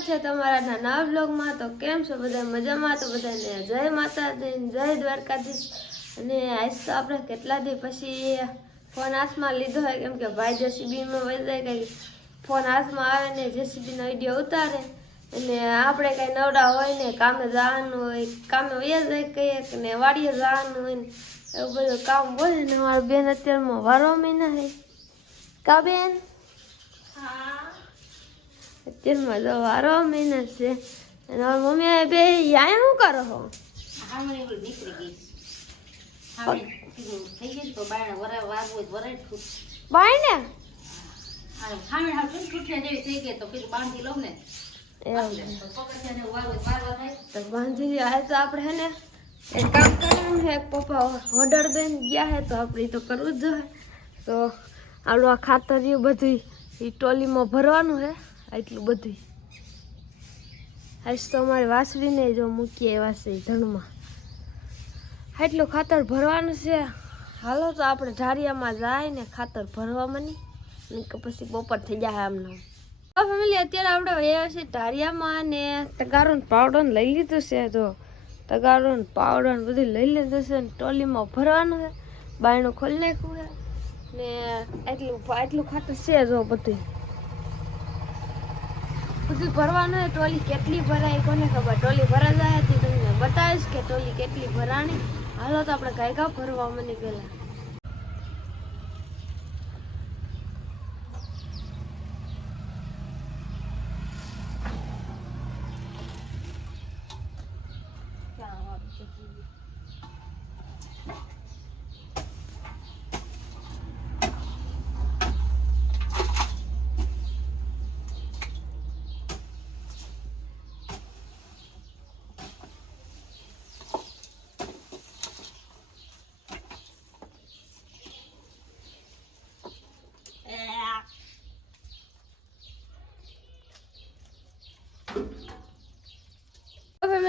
છે તમારા નવા બ્લોગમાં તો કેમ છો? બધા મજામાં? તો બધાને જય માતાજી, જય દ્વારકાધીશ. અને આજ તો આપણે કેટલા દી પછી ફોન હાથમાં લીધો હોય, કેમ કે ભાઈ જેસીબીમાં વહી જાય કંઈ. ફોન હાથમાં આવે ને જેસીબીનો વીડિયો ઉતારે. અને આપણે કંઈ નવડા હોય ને કામે જવાનું હોય, કામે વયા જાય કહીએ ને વાડીએ જવાનું હોય ને, એવું બધું કામ હોય ને. મારા બેન અત્યારમાં વારો મહિના હે કા બેન? અત્યારમાં તો વારો મહિના છે. અને મમ્મી બે આયા શું કરો છો હા, આપણે હે ને એક કામ કરવાનું છે પપ્પા ઓર્ડર દઈને ગયા હે તો આપણે તો કરવું જ જોઈએ. તો આલું આ ખાતર બધું એ ટોલીમાં ભરવાનું છે એટલું બધું આજ તો અમારે વાસળીને જો મૂકીએ છે ધણમાં. એટલું ખાતર ભરવાનું છે. હાલો તો આપણે ઢારિયામાં જાય ને ખાતર ભરવા મની ને કે પછી બપોર થઈ જાય આમને ફેમિલી અત્યારે આપણે વયા છે ઢારિયામાં ને તગારો ને પાવડર લઈ લીધું છે. જો તગારો પાવડર બધું લઈ લીધું છે ને ટોલીમાં ભરવાનું છે. બાયણું ખોલી નાખ્યું છે. ને એટલું એટલું ખાતર છે જો બધું બધું ભરવાનું હોય, ટોલી કેટલી ભરાય, કોને ખબર? ટોલી ભરા જાય તમને બતાવીશ કે ટોલી કેટલી ભરાણી. હાલો તો આપણે ગાયકા ભરવા, મને પેલા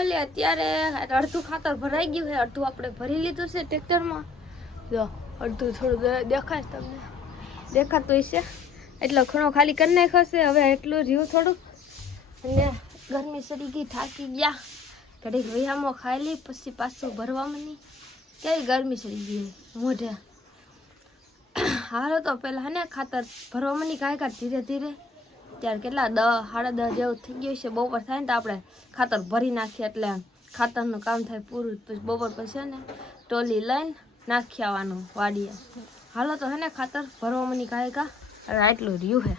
ફેમિલી અત્યારે અડધું ખાતર ભરાઈ ગયું છે, અડધું આપણે ભરી લીધું છે ટ્રેક્ટરમાં. જો, અડધું થોડું દેખાય તમને. દેખાતું હશે. એટલો ખૂણો ખાલી કરી નાખ્યો છે હવે એટલું રહ્યું થોડુંક અને ગરમી સરી ગઈ, થાકી ગયા. ઘડીક વૈયામાં ખાઈ લઈ, પછી પાછું ભરવામાં નહીં કેવી ગરમી સરી ગઈ મોઢે. હાલો તો હે ને, ખાતર ભરવામાં નહીં કાંઈ કાંઈ ધીરે ધીરે. ત્યારે કેટલા દસ સાડા દસ જેવું થઈ ગયું છે. બપોર થાય ને તો આપણે ખાતર ભરી નાખીએ એટલે ખાતરનું કામ થાય પૂરું. પછી બપોર પછી ને ટોલી લઈને નાખી આવવાનું વાડીએ. હાલો તો હે ને ખાતર ભરવામાં નહીં કાંઈ કા? આટલું રહ્યું હે.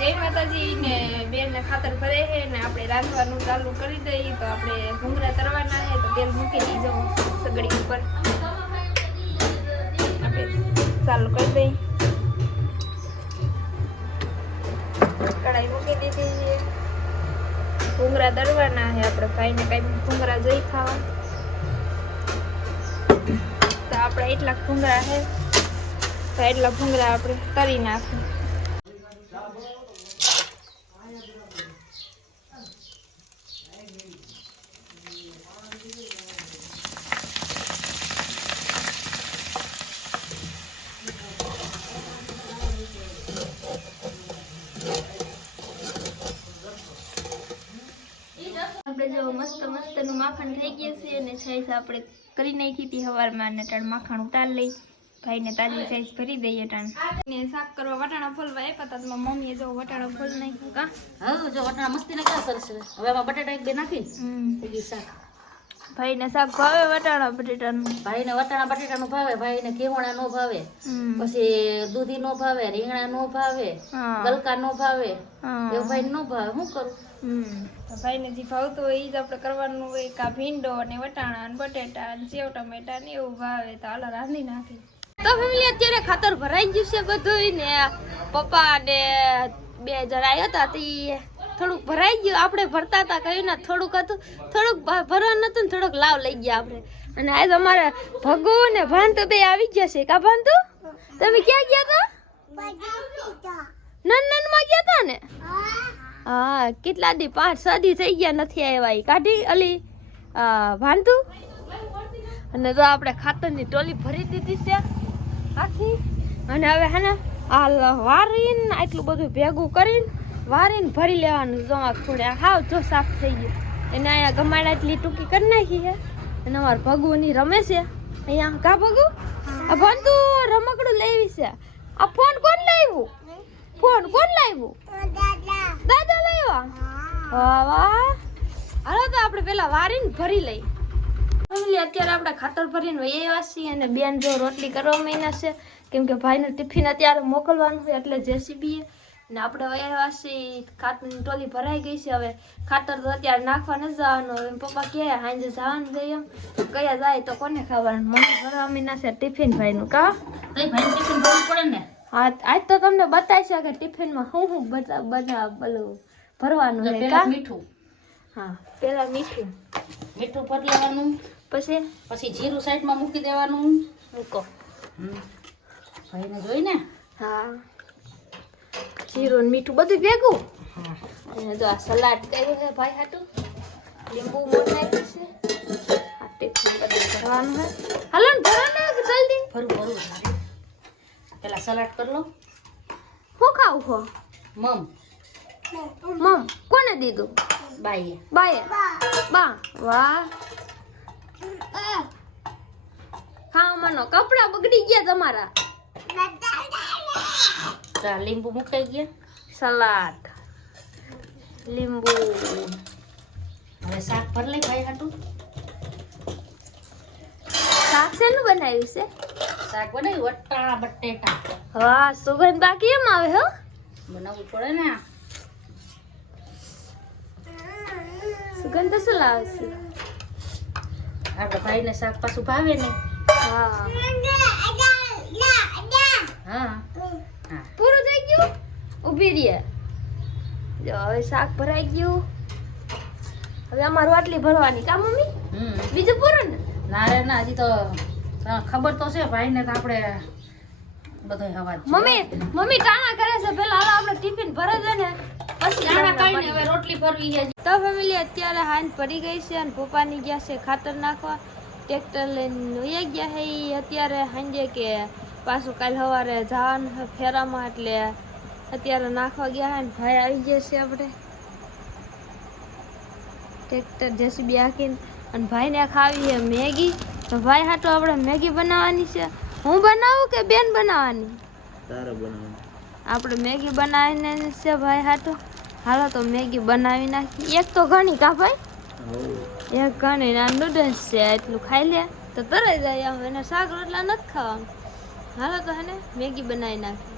જય માતાજી ને બેન ને ખાતર ભરે છે ને આપણે રાંધવાનું ચાલુ કરી દઈએ તો આપણે ભૂંગળા તરવાના છે તો તેલ મૂકી દીધો સગડી ઉપર. ચાલુ કરી દઈએ કઢાઈ મૂકી દીધી છે. ભૂંગળા દળવાના છે આપણે ભાઈને કાંઈ ભૂંગળા જોઈ ખાવા. તો આપણે એટલા ભૂંગરા છે. તો એટલા ભૂંગરા આપણે કરી નાખીએ આપણે જો મસ્ત મસ્તનું માખણ થઈ ગયા છે અને સાઈઝ આપણે કરી નાખી હતી સવારમાં અને ટાણ માખણ ઉતાર લઈ. ભાઈને તાજી સાઈઝ ભરી દઈએ ટાણ ને શાક કરવા વટાણા ફોલવા આપ્યા હતા તો મમ્મીએ જો વટાણા ફોલ નાખ્યું. કા હવે જો વટાણા મસ્તી નાખ્યા સરસ હવે આમાં બટાટા એક બે નાખી થઈ ગયું શાક. ભાઈને શાક ભાવે વટાણા બટેટાનું? ભાઈને વટાણા બટેટાનું ભાવે ભાઈને કેવણા નો ભાવે. પછી દૂધી નો ભાવે રીંગણા નો ભાવે. ગલકા નો ભાવે. એ ભાઈ નો ભાવે શું કરું? ભાઈને જે ભાવતું હોય એ જ આપણે કરવાનું હોય કા ભીંડો અને વટાણા અને બટેટા અને સેવ ટમેટા ને એવું ભાવે તો હાલો રાંધી નાખી તો ફેમિલી અત્યારે ખાતર ભરાઈ ગયું છે બધું ને. પપ્પા ને બે જણા આવ્યા હતા તો થોડુંક ભરાઈ ગયું. આપણે ભરતા હતા કહ્યું ને થોડુંક હતું. થોડુંક ભરવાનું હતું ને થોડુંક લાવ લઈ ગયા આપણે. અને આજ અમારે ભગુ ને ભાંતુ બે આવી ગયા છે. કા ભાંતુ તમે ક્યાં ગયા હતા નનમાં ગયા હતા ને? હા, કેટલા દી? પાંચ, છ દી થઈ ગયા નથી આવ્યા એ કાઢી અલી ભાંતુ અને તો આપણે ખાતરની ટોલી ભરી દીધી છે આખી. અને હવે હે ને આ વારીને આટલું બધું ભેગું કરીને વારીને ભરી લેવાનું જમા ખૂણે. હાવ જો સાફ થઈ ગયું. એને અહીંયા ગમાડા એટલી ટૂંકી કરી નાખી છે. અને અમારા ભગુની રમે છે. અહીંયા કા ભગુ? આ ફોન તો રમકડું લેવી છે. આ ફોન કોણ લાવ્યું? ફોન કોણ લાવ્યું? દાદા લાવ્યા? વાહ હાલો તો આપણે પેલા વારીને ભરી લઈ ફેમિલી અત્યારે આપણે ખાતર ભરીને વહી આવ્યા અને બેન જો રોટલી કરવા મહિના છે. કેમ કે ભાઈને ટિફિન અત્યારે મોકલવાનું છે, એટલે જેસીબી ને આપણે આવ્યા ખાતરની ટોલી ભરાઈ ગઈ છે હવે. ખાતર તો અત્યારે નાખવા નથી જવાનું. હવે પપ્પા કહે સાંજે જવાનું ગઈ એમ. કયા જાય તો કોને ખાવાનું? મને ભરવા છે ટિફિન ભાઈનું કા? ભાઈ ટિફિન ભરવું પડે ને? હા આજ તો તમને બતાવી છે કે ટિફિનમાં શું શું બધા બધા પેલું ભરવાનું છે કા? મીઠું. હા પેલા મીઠું. મીઠું ભરી લેવાનું. પછી? પછી જીરું સાઈડમાં મૂકી દેવાનું. મૂકો. ભાઈને જોઈ ને હા. જીરું ને મીઠું બધું ભેગું. હા. અને જો આ સલાડ કર્યું છે ભાઈ હાટું. લીંબુ મોટાઈ છે. આ ટિફિન બધું ભરવાનું છે. હાલો ને ભરો જલ્દી. ભરું ભરું પેલા સલાડ કરી લો. શું ખાવું હો મમ. મમ. કોને દીધું? બાઈએ. બાએ બા. વાહ. ખાવાનો કપડા બગડી ગયા તમારા. લીંબુ મુકાઈ ગયા સલાડ લીંબુ હવે શાક ભર લઈ ભાઈ હાટું શાક શેનું બનાવ્યું છે શાક બનાવ્યું વટ્ટા બટેટા વાહ સુગંધ બાકી એમ આવે હો બનાવવું પડે ને સુગંધ તો શું લાવશે આપણે ભાઈને શાક પાછું ભાવે ને હા હા હા પૂરું થઈ ગયું? ઊભી રહીએ જો હવે શાક ભરાઈ ગયું. હવે અમારું આટલી ભરવાની. કા મમ્મી? બીજું પૂરું ને? ના રે ના હજી તો ખબર તો છે ભાઈને તો આપણે બધો હવા મમ્મી મમ્મી ટાણા કરે છે. પેલા હાલો આપણે ટિફિન ભરે દે ને. પછી ટાણા કાંઈ હવે રોટલી ભરવી છે. તો ફેમિલી અત્યારે હાંજ પડી ગઈ છે અને પપ્પાની ગયા છે ખાતર નાખવા. ટ્રેક્ટર લઈને ગયા છે. અત્યારે સાંજે કે પાછું કાલ સવારે જવાનું ફેરામાં એટલે અત્યારે નાખવા ગયા છે ને ભાઈ આવી ગયા છે આપણે. ટ્રેક્ટર જેસીબી હાકીને. અને ભાઈને ખાવી છે મેગી. તો ભાઈ હાટો આપણે મેગી બનાવવાની છે. હું બનાવું કે બેન બનાવવાની? તારે બનાવવાનું. આપણે મેગી બનાવીને છે ભાઈ હાટો હાલો તો મેગી બનાવી નાખી એક તો ઘણી કા ભાઈ? એક ઘણી ના નૂડલ્સ છે એટલું ખાઈ લે. તો તરાઈ જાય એને શાક રોટલા નથી ખાવાનું. હાલો તો હેને મેગી બનાવી નાખી.